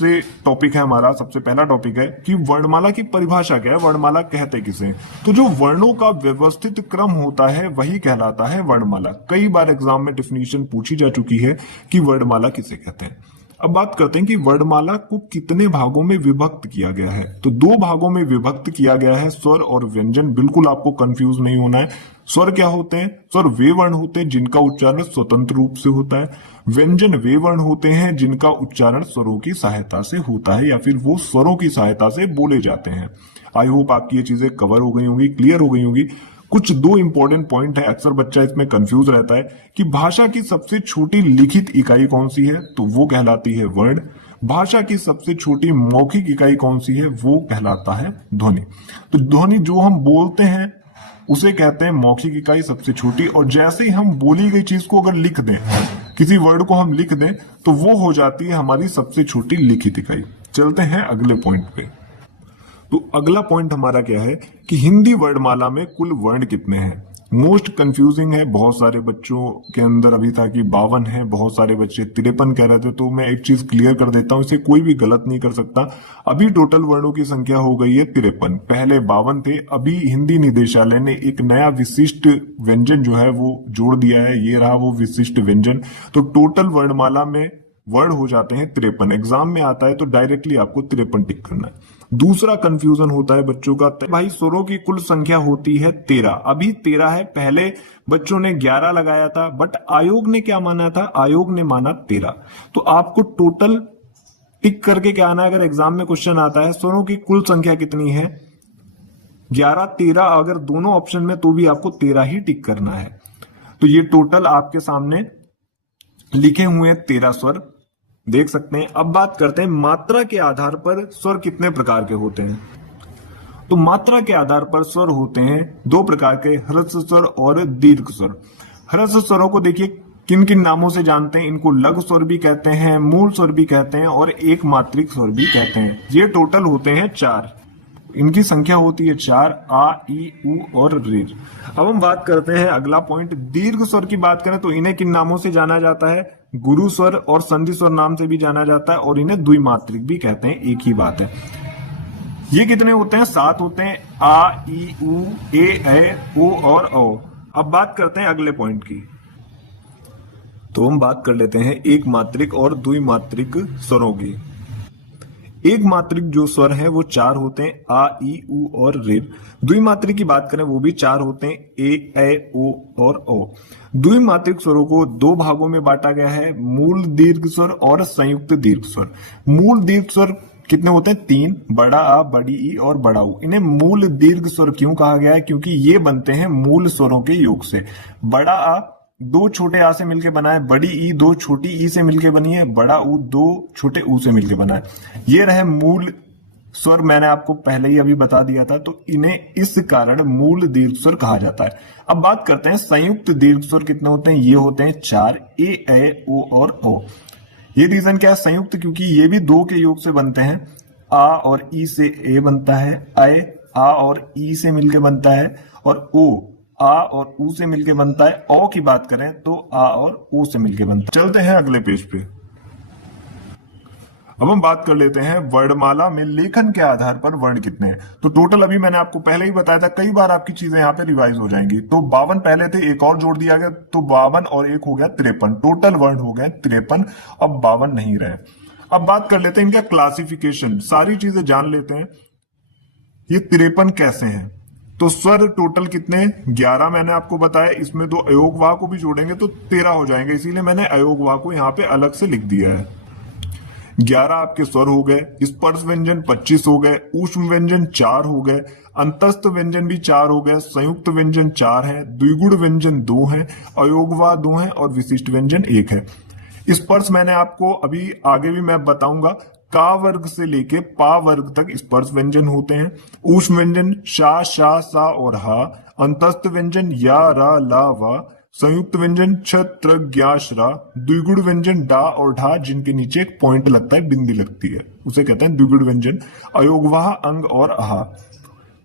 सबसे टॉपिक है हमारा, सबसे पहला टॉपिक है कि वर्णमाला की परिभाषा क्या है, वर्णमाला कहते किसे। तो जो वर्णों का व्यवस्थित क्रम होता है वही कहलाता है वर्णमाला। कई बार एग्जाम में डेफिनेशन पूछी जा चुकी है कि वर्णमाला किसे कहते हैं। अब बात करते हैं कि वर्णमाला को कितने भागों में विभक्त किया गया है। तो दो भागों में विभक्त किया गया है, स्वर और व्यंजन। बिल्कुल आपको कंफ्यूज नहीं होना है। स्वर क्या होते हैं? स्वर वे वर्ण होते हैं जिनका उच्चारण स्वतंत्र रूप से होता है। व्यंजन वे वर्ण होते हैं जिनका उच्चारण स्वरों की सहायता से होता है या फिर वो स्वरों की सहायता से बोले जाते हैं। आई होप आपकी ये चीजें कवर हो गई होंगी, क्लियर हो गई होंगी। कुछ दो इंपॉर्टेंट पॉइंट है, अक्सर बच्चा इसमें कंफ्यूज रहता है कि भाषा की सबसे छोटी लिखित इकाई कौन सी है, तो वो कहलाती है वर्ण। भाषा की सबसे छोटी मौखिक इकाई कौन सी है, वो कहलाता है ध्वनि। तो ध्वनि जो हम बोलते हैं उसे कहते हैं मौखिक इकाई सबसे छोटी। और जैसे ही हम बोली गई चीज को अगर लिख दें, किसी वर्ड को हम लिख दें, तो वो हो जाती है हमारी सबसे छोटी लिखित इकाई। चलते हैं अगले पॉइंट पे। तो अगला पॉइंट हमारा क्या है कि हिंदी वर्णमाला में कुल वर्ण कितने हैं। मोस्ट कंफ्यूजिंग है, बहुत सारे बच्चों के अंदर अभी था कि 52 है, बहुत सारे बच्चे 53 कह रहे थे। तो मैं एक चीज क्लियर कर देता हूं, इसे कोई भी गलत नहीं कर सकता। अभी टोटल वर्णों की संख्या हो गई है 53। पहले 52 थे। अभी हिंदी निदेशालय ने एक नया विशिष्ट व्यंजन जो है वो जोड़ दिया है, ये रहा वो विशिष्ट व्यंजन। तो टोटल वर्णमाला में वर्ण हो जाते हैं 53। एग्जाम में आता है तो डायरेक्टली आपको 53 टिक करना है। दूसरा कंफ्यूजन होता है बच्चों का, भाई स्वरों की कुल संख्या होती है 13। अभी 13 है, पहले बच्चों ने 11 लगाया था, बट आयोग ने क्या माना था? आयोग ने माना 13। तो आपको टोटल टिक करके क्या आना है, अगर एग्जाम में क्वेश्चन आता है स्वरों की कुल संख्या कितनी है 11 13, अगर दोनों ऑप्शन में तो भी आपको 13 ही टिक करना है। तो ये टोटल आपके सामने लिखे हुए हैं 13 स्वर, देख सकते हैं। अब बात करते हैं मात्रा के आधार पर स्वर कितने प्रकार के होते हैं। तो मात्रा के आधार पर स्वर होते हैं दो प्रकार के, ह्रस्व स्वर और दीर्घ स्वर। ह्रस्व स्वरों को देखिए किन किन नामों से जानते हैं। इनको लघु स्वर भी कहते हैं, मूल स्वर भी कहते हैं और एक मात्रिक स्वर भी कहते हैं। ये टोटल होते हैं 4। इनकी संख्या होती है 4, आ, ई, उ और ऋ। अब हम बात करते हैं अगला पॉइंट, दीर्घ स्वर की बात करें तो इन्हें किन नामों से जाना जाता है? गुरु स्वर और संधि स्वर नाम से भी जाना जाता है और इन्हें द्विमात्रिक भी कहते हैं, एक ही बात है। ये कितने होते हैं? 7 होते हैं, आ, ई, उ, ए, ओ और औ। अब बात करते हैं अगले पॉइंट की। तो हम बात कर लेते हैं एक मात्रिक और द्विमात्रिक स्वरों की। एक मात्रिक जो स्वर है वो 4 होते हैं, आ, ई, उ और ऋ। द्विमात्रिक की बात करें वो भी 4 होते हैं, ए, ओ और ओ। द्विमात्रिक स्वरों को दो भागों में बांटा गया है, मूल दीर्घ स्वर और संयुक्त दीर्घ स्वर। मूल दीर्घ स्वर कितने होते हैं? 3, बड़ा आ, बड़ी ई और बड़ा उ। इन्हें मूल दीर्घ स्वर क्यों कहा गया है? क्योंकि ये बनते हैं मूल स्वरों के योग से। बड़ा आ 2 छोटे आ से मिलकर बना है, बड़ी ई 2 छोटी ई से मिलकर बनी है, बड़ा उ 2 छोटे उ से मिलकर बना है। ये रहे मूल स्वर, मैंने आपको पहले ही अभी बता दिया था। तो इन्हें इस कारण मूल दीर्घ स्वर कहा जाता है। अब बात करते हैं संयुक्त दीर्घ स्वर कितने होते हैं। ये होते हैं 4, ए, ओ और ओ। ये रीजन क्या है संयुक्त? क्योंकि ये भी 2 के योग से बनते हैं। आ और ई से ए बनता है, आ और ई से मिलकर बनता है और ओ आ और ऊ से मिलके बनता है। ओ की बात करें तो आ और ऊ से मिलके बनता है। चलते हैं अगले पेज पे। अब हम बात कर लेते हैं वर्णमाला में लेखन के आधार पर वर्ण कितने हैं। तो टोटल अभी मैंने आपको पहले ही बताया था, कई बार आपकी चीजें यहाँ पे रिवाइज हो जाएंगी। तो 52 पहले थे, एक और जोड़ दिया गया, तो 52 और एक हो गया 53। टोटल वर्ण हो गए 53, अब 52 नहीं रहे। अब बात कर लेते हैं इनका क्लासिफिकेशन, सारी चीजें जान लेते हैं। ये 53 कैसे हैं। तो स्वर टोटल कितने? 11 मैंने आपको बताया, इसमें 2 अयोगवाह को भी जोड़ेंगे तो 13 हो जाएंगे, इसीलिए मैंने अयोगवाह को यहाँ पे अलग से लिख दिया है। 11 आपके स्वर हो गए, स्पर्श व्यंजन 25 हो गए, ऊष्म व्यंजन 4 हो गए, अंतस्थ व्यंजन भी 4 हो गए, संयुक्त व्यंजन 4 है, द्विगुण व्यंजन 2 है, अयोगवाह 2 है और विशिष्ट व्यंजन 1 है। स्पर्श मैंने आपको अभी आगे भी मैं बताऊंगा, का वर्ग से लेके पा वर्ग तक स्पर्श व्यंजन होते हैं। ऊष्म व्यंजन शा, शा, सा और हा, अंतस्थ व्यंजन या, रा, ला, वा, संयुक्त व्यंजन छ, त्र, ज्ञा, श्रा, द्विगुण व्यंजन डा और ढा, जिनके नीचे एक पॉइंट लगता है, बिंदी लगती है, उसे कहते हैं द्विगुण व्यंजन, अयोगवाह अंग और आहा।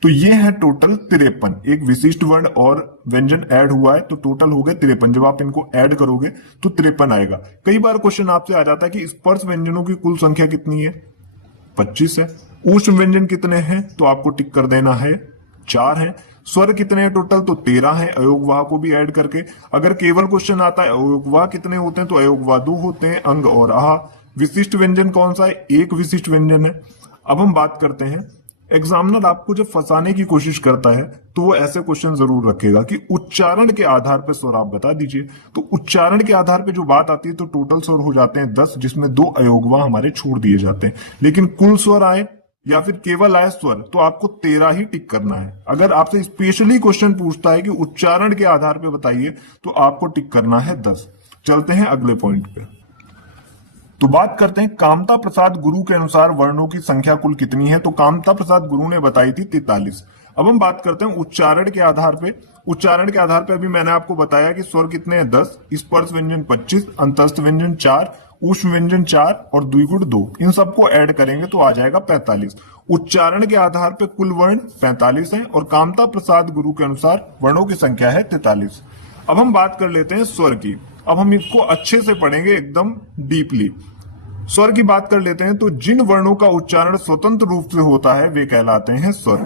तो ये है टोटल 53। एक विशिष्ट वर्ण और व्यंजन ऐड हुआ है तो टोटल हो गए 53। जब आप इनको ऐड करोगे तो 53 आएगा। कई बार क्वेश्चन आपसे आ जाता है कि स्पर्श व्यंजनों की कुल संख्या कितनी है, 25 है। ऊष्म व्यंजन कितने हैं, तो आपको टिक कर देना है, 4 है। स्वर कितने हैं टोटल, तो 13 है, अयोगवाह को भी ऐड करके। अगर केवल क्वेश्चन आता है अयोगवाह कितने होते हैं, तो अयोगवाह 2 होते हैं, अंग और आह। विशिष्ट व्यंजन कौन सा है, एक विशिष्ट व्यंजन है। अब हम बात करते हैं, एग्जामिनर आपको जब फंसाने की कोशिश करता है तो वो ऐसे क्वेश्चन जरूर रखेगा कि उच्चारण के आधार पर स्वर आप बता दीजिए। तो उच्चारण के आधार पर जो बात आती है तो टोटल स्वर हो जाते हैं 10, जिसमें 2 अयोगवाह हमारे छोड़ दिए जाते हैं। लेकिन कुल स्वर आए या फिर केवल आए स्वर तो आपको 13 ही टिक करना है। अगर आपसे स्पेशली क्वेश्चन पूछता है कि उच्चारण के आधार पर बताइए तो आपको टिक करना है 10। चलते हैं अगले पॉइंट पे। तो बात करते हैं कामता प्रसाद गुरु के अनुसार वर्णों की संख्या कुल कितनी है। तो कामता प्रसाद गुरु ने बताई थी 43। अब हम बात करते हैं उच्चारण के आधार पे। उच्चारण के आधार पे अभी मैंने आपको बताया कि स्वर कितने हैं 10, स्पर्श व्यंजन 25, अंतस्थ व्यंजन 4, ऊष्म व्यंजन 4 और द्विगुण 2। इन सबको ऐड करेंगे तो आ जाएगा 45। उच्चारण के आधार पे कुल वर्ण 45 है और कामता प्रसाद गुरु के अनुसार वर्णों की संख्या है 43। अब हम बात कर लेते हैं स्वर की। अब हम इसको अच्छे से पढ़ेंगे एकदम डीपली। स्वर की बात कर लेते हैं तो जिन वर्णों का उच्चारण स्वतंत्र रूप से होता है वे कहलाते हैं स्वर।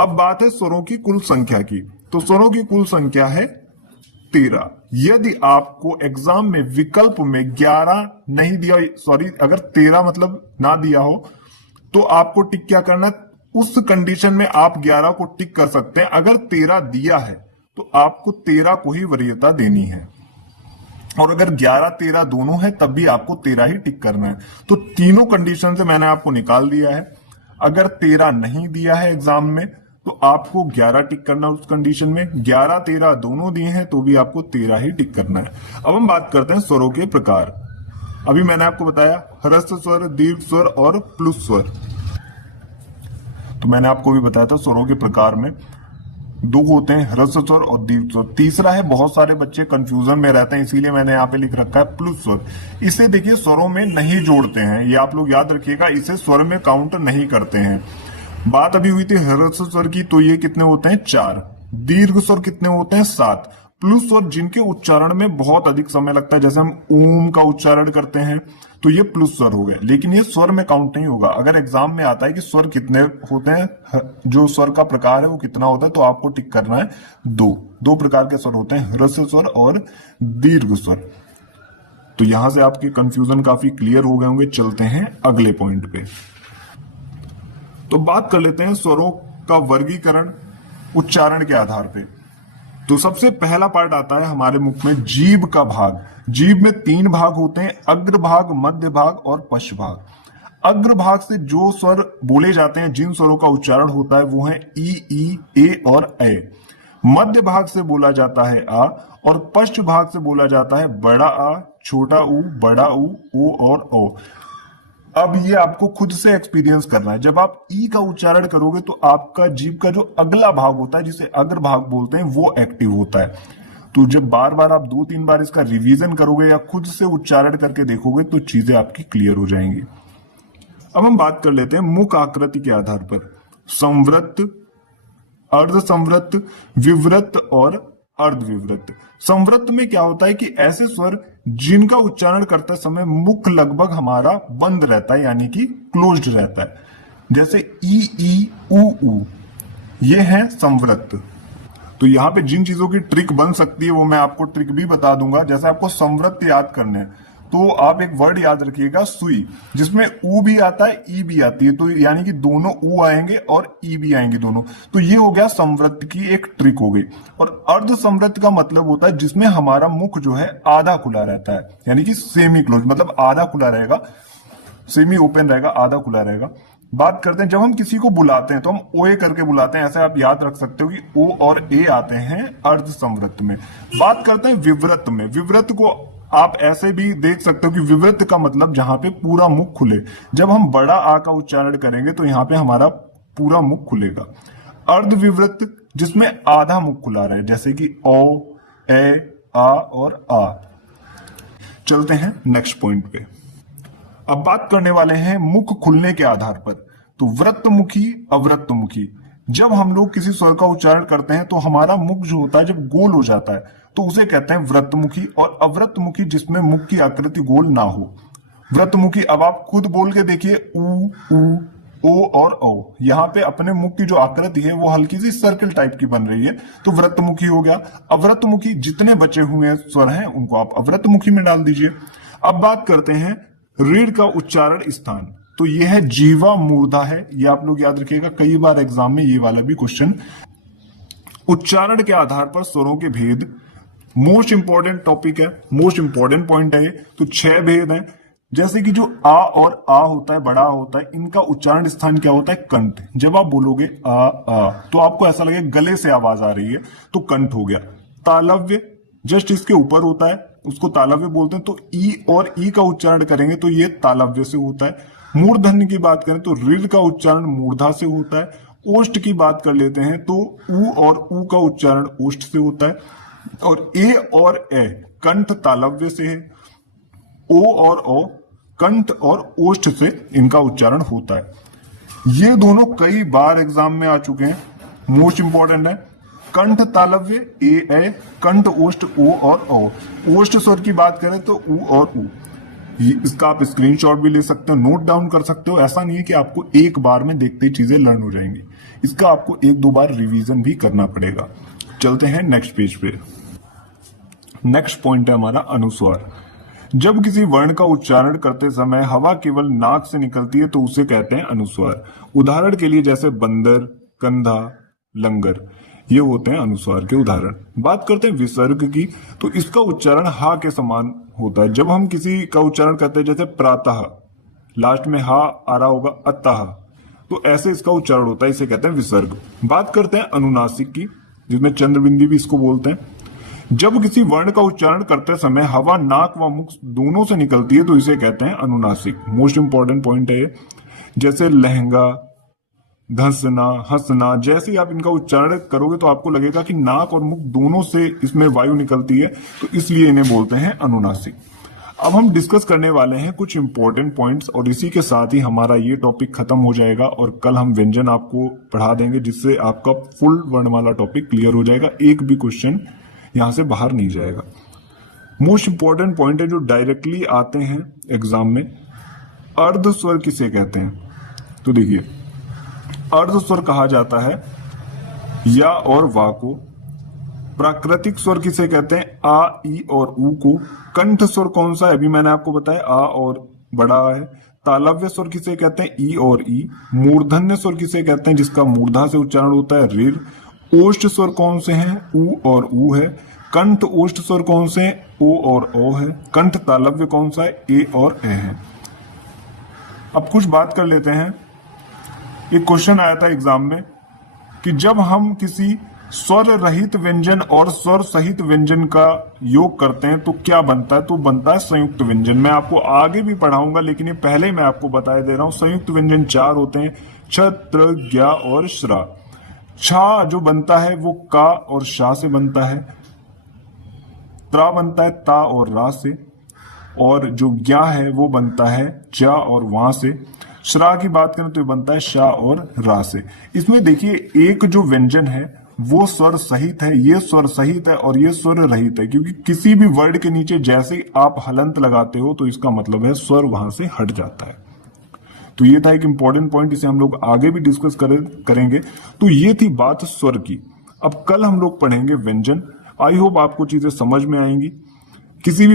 अब बात है स्वरों की कुल संख्या की। तो स्वरों की कुल संख्या है 13। यदि आपको एग्जाम में विकल्प में 11 नहीं दिया, सॉरी अगर 13 मतलब ना दिया हो तो आपको टिक क्या करना है, उस कंडीशन में आप 11 को टिक कर सकते हैं। अगर 13 दिया है तो आपको 13 को ही वरीयता देनी है, और अगर 11 13 दोनों है तब भी आपको 13 ही टिक करना है। तो तीनों कंडीशन से मैंने आपको निकाल दिया है। अगर 13 नहीं दिया है एग्जाम में तो आपको 11 टिक करना उस कंडीशन में, 11 13 दोनों दिए हैं तो भी आपको 13 ही टिक करना है। अब हम बात करते हैं स्वरों के प्रकार। अभी मैंने आपको बताया ह्रस्व स्वर, दीर्घ स्वर और प्लुत स्वर। तो मैंने आपको भी बताया था स्वरों के प्रकार में 2 होते हैं, ह्रस्व स्वर और दीर्घ स्वर। तीसरा है, बहुत सारे बच्चे कंफ्यूजन में रहते हैं इसीलिए मैंने यहाँ पे लिख रखा है प्लुत स्वर। इसे देखिए स्वरों में नहीं जोड़ते हैं, ये आप लोग याद रखिएगा, इसे स्वर में काउंट नहीं करते हैं। बात अभी हुई थी ह्रस्व स्वर की, तो ये कितने होते हैं 4। दीर्घ स्वर कितने होते हैं 7। प्लुत स्वर जिनके उच्चारण में बहुत अधिक समय लगता है, जैसे हम ओम का उच्चारण करते हैं तो ये प्लुत स्वर हो गए, लेकिन ये स्वर में काउंट नहीं होगा। अगर एग्जाम में आता है कि स्वर कितने होते हैं, जो स्वर का प्रकार है वो कितना होता है, तो आपको टिक करना है 2 प्रकार के स्वर होते हैं, ह्रस्व स्वर और दीर्घ स्वर। तो यहां से आपके कंफ्यूजन काफी क्लियर हो गए होंगे। चलते हैं अगले पॉइंट पे। तो बात कर लेते हैं स्वरों का वर्गीकरण उच्चारण के आधार पे। तो सबसे पहला पार्ट आता है हमारे मुख में जीभ का भाग। जीभ में 3 भाग होते हैं, अग्र भाग, मध्य भाग और पश्च भाग। अग्र भाग से जो स्वर बोले जाते हैं, जिन स्वरों का उच्चारण होता है वो है ई, ए और ए। मध्य भाग से बोला जाता है आ, और पश्च भाग से बोला जाता है बड़ा आ, छोटा ऊ, बड़ा ऊ, ओ और ओ। अब ये आपको खुद से एक्सपीरियंस करना है। जब आप ई का उच्चारण करोगे तो आपका जीभ का जो अगला भाग होता है, जिसे अग्र भाग बोलते हैं, वो एक्टिव होता है। तो जब बार बार आप 2-3 बार इसका रिवीजन करोगे या खुद से उच्चारण करके देखोगे तो चीजें आपकी क्लियर हो जाएंगी। अब हम बात कर लेते हैं मुख आकृति के आधार पर संवृत्त, अर्ध संवृत्त, विवृत्त और अर्धविवृत्त। संवृत्त में क्या होता है कि ऐसे स्वर जिनका उच्चारण करते समय मुख लगभग हमारा बंद रहता है, यानी कि क्लोज्ड रहता है, जैसे ई, ऊ। ये है संवृत्त। तो यहाँ पे जिन चीजों की ट्रिक बन सकती है वो मैं आपको ट्रिक भी बता दूंगा। जैसे आपको संवृत्त याद करने हैं तो आप एक वर्ड याद रखिएगा सुई, जिसमें ऊ भी आता है ई भी आती है, तो यानी कि दोनों ऊ आएंगे और ई भी आएंगे दोनों। तो ये हो गया संवृत्त की एक ट्रिक हो गई। और अर्ध संवृत्त का मतलब होता है जिसमें हमारा मुख जो है आधा खुला रहता है, यानी कि सेमी क्लोज, मतलब आधा खुला रहेगा, सेमी ओपन रहेगा, आधा खुला रहेगा। बात करते हैं जब हम किसी को बुलाते हैं तो हम ओए करके बुलाते हैं, ऐसे आप याद रख सकते हो कि ओ और ए आते हैं अर्ध संवृत्त में। बात करते हैं विवृत्त में। विवृत्त को आप ऐसे भी देख सकते हो कि विवृत्त का मतलब जहां पे पूरा मुख खुले। जब हम बड़ा आ का उच्चारण करेंगे तो यहाँ पे हमारा पूरा मुख खुलेगा। अर्ध विवृत्त जिसमें आधा मुख खुला रहे, जैसे कि ओ, ए, आ और आ। चलते हैं नेक्स्ट पॉइंट पे। अब बात करने वाले हैं मुख खुलने के आधार पर। तो वृत्तमुखी, अवृत्तमुखी। जब हम लोग किसी स्वर का उच्चारण करते हैं तो हमारा मुख जो होता है जब गोल हो जाता है तो उसे कहते हैं वृत्तमुखी, और अवृत्तमुखी जिसमें मुख की आकृति गोल ना हो। वृत्तमुखी, अब आप खुद बोल के देखिए, ऊ, ओ और ओ, यहाँ पे अपने मुख की जो आकृति है वो हल्की सी सर्कल टाइप की बन रही है, तो वृत्तमुखी हो गया। अवृत्तमुखी जितने बचे हुए स्वर हैं उनको आप अवृत्तमुखी में डाल दीजिए। अब बात करते हैं रीढ़ का उच्चारण स्थान, तो यह है जीवा मूर्धा है, ये आप लोग याद रखिएगा, कई बार एग्जाम में ये वाला भी क्वेश्चन। उच्चारण के आधार पर स्वरों के भेद मोस्ट इंपॉर्टेंट टॉपिक है, मोस्ट इंपॉर्टेंट पॉइंट है ये। तो 6 भेद हैं, जैसे कि जो आ और आ होता है, बड़ा होता है, इनका उच्चारण स्थान क्या होता है? कंठ। जब आप बोलोगे आ तो आपको ऐसा लगेगा गले से आवाज आ रही है, तो कंठ हो गया। तालव्य जस्ट इसके ऊपर होता है, उसको तालव्य बोलते हैं, तो ई और ई का उच्चारण करेंगे तो ये तालव्य से होता है। मूर्धन्य की बात करें तो रीढ़ का उच्चारण मूर्धा से होता है। ओष्ठ की बात कर लेते हैं तो ऊ और ऊ का उच्चारण ओष्ठ से होता है, और ए और ए कंठ तालव्य से है। ओ और ओ कंठ और ओष्ठ से इनका उच्चारण होता है। ये दोनों कई बार एग्जाम में आ चुके हैं, मोस्ट इंपॉर्टेंट है। कंठ तालव्य ए, कंठ ओष्ठ ओ और ओ। ओष्ठ स्वर की बात करें तो ऊ और ऊ। इसका आप स्क्रीनशॉट भी ले सकते हो, नोट डाउन कर सकते हो। ऐसा नहीं है कि आपको एक बार में देखते ही चीजें लर्न हो जाएंगी, इसका आपको 1-2 बार रिवीजन भी करना पड़ेगा। चलते हैं नेक्स्ट पेज पे। नेक्स्ट पॉइंट है हमारा अनुस्वार। जब किसी वर्ण का उच्चारण करते समय हवा केवल नाक से निकलती है तो उसे कहते हैं अनुस्वार। उदाहरण के लिए जैसे बंदर, कंधा, लंगर, ये होते हैं अनुस्वार के उदाहरण। बात करते हैं विसर्ग की, तो इसका उच्चारण हा के समान होता है। जब हम किसी का उच्चारण करते हैं, जैसे प्रातः, लास्ट में हा आ रहा होगा, अतः, तो ऐसे इसका उच्चारण होता है, इसे कहते हैं विसर्ग। बात करते हैं अनुनासिक की, जिसमें चंद्रबिंदी भी इसको बोलते हैं। जब किसी वर्ण का उच्चारण करते समय हवा नाक व मुख दोनों से निकलती है तो इसे कहते हैं अनुनासिक। मोस्ट इंपॉर्टेंट पॉइंट है ये। जैसे लहंगा, धंसना, हंसना, जैसे ही आप इनका उच्चारण करोगे तो आपको लगेगा कि नाक और मुख दोनों से इसमें वायु निकलती है, तो इसलिए इन्हें बोलते हैं अनुनासिक। अब हम डिस्कस करने वाले हैं कुछ इंपॉर्टेंट पॉइंट्स, और इसी के साथ ही हमारा ये टॉपिक खत्म हो जाएगा, और कल हम व्यंजन आपको पढ़ा देंगे, जिससे आपका फुल वर्णमाला टॉपिक क्लियर हो जाएगा, एक भी क्वेश्चन यहां से बाहर नहीं जाएगा। मोस्ट इंपॉर्टेंट पॉइंट है जो डायरेक्टली आते हैं एग्जाम में। अर्ध स्वर किसे कहते हैं? तो देखिए, अर्ध स्वर कहा जाता है या और वा को। प्राकृतिक स्वर किसे कहते हैं? आ, ई और ऊ को। कंठ स्वर कौन सा है? अभी मैंने आपको बताया, आ और बड़ा है। तालव्य स्वर किसे कहते हैं? ई और ई। मूर्धन्य स्वर किसे कहते हैं? जिसका मूर्धा से उच्चारण होता है, रीढ़। ओष्ठ स्वर कौन से हैं? ऊ और ऊ है। कंठ ओष्ठ स्वर कौन से हैं? ओ और ओ है। कंठ तालव्य कौन सा है? ए और ए है। अब कुछ बात कर लेते हैं। एक क्वेश्चन आया था एग्जाम में कि जब हम किसी स्वर रहित व्यंजन और स्वर सहित व्यंजन का योग करते हैं तो क्या बनता है? तो बनता है संयुक्त व्यंजन। मैं आपको आगे भी पढ़ाऊंगा, लेकिन ये पहले मैं आपको बताए दे रहा हूं। संयुक्त व्यंजन 4 होते हैं, छ, त्र, ज्ञा और श्रा। छा जो बनता है वो का और शा से बनता है। त्रा बनता है ता और रा से, और जो ज्ञा है वो बनता है जा और वहां से। श्रा की बात करें तो ये बनता है शा और रा से। इसमें देखिए, एक जो व्यंजन है वो स्वर सहित है, ये स्वर सहित है और ये स्वर रहित है, क्योंकि किसी भी वर्ड के नीचे जैसे ही आप हलंत लगाते हो तो इसका मतलब है स्वर वहां से हट जाता है। तो ये था एक इंपॉर्टेंट पॉइंट, इसे हम लोग आगे भी डिस्कस करेंगे। तो ये थी बात स्वर की। अब कल हम लोग पढ़ेंगे व्यंजन। आई होप आपको चीजें समझ में आएंगी। किसी भी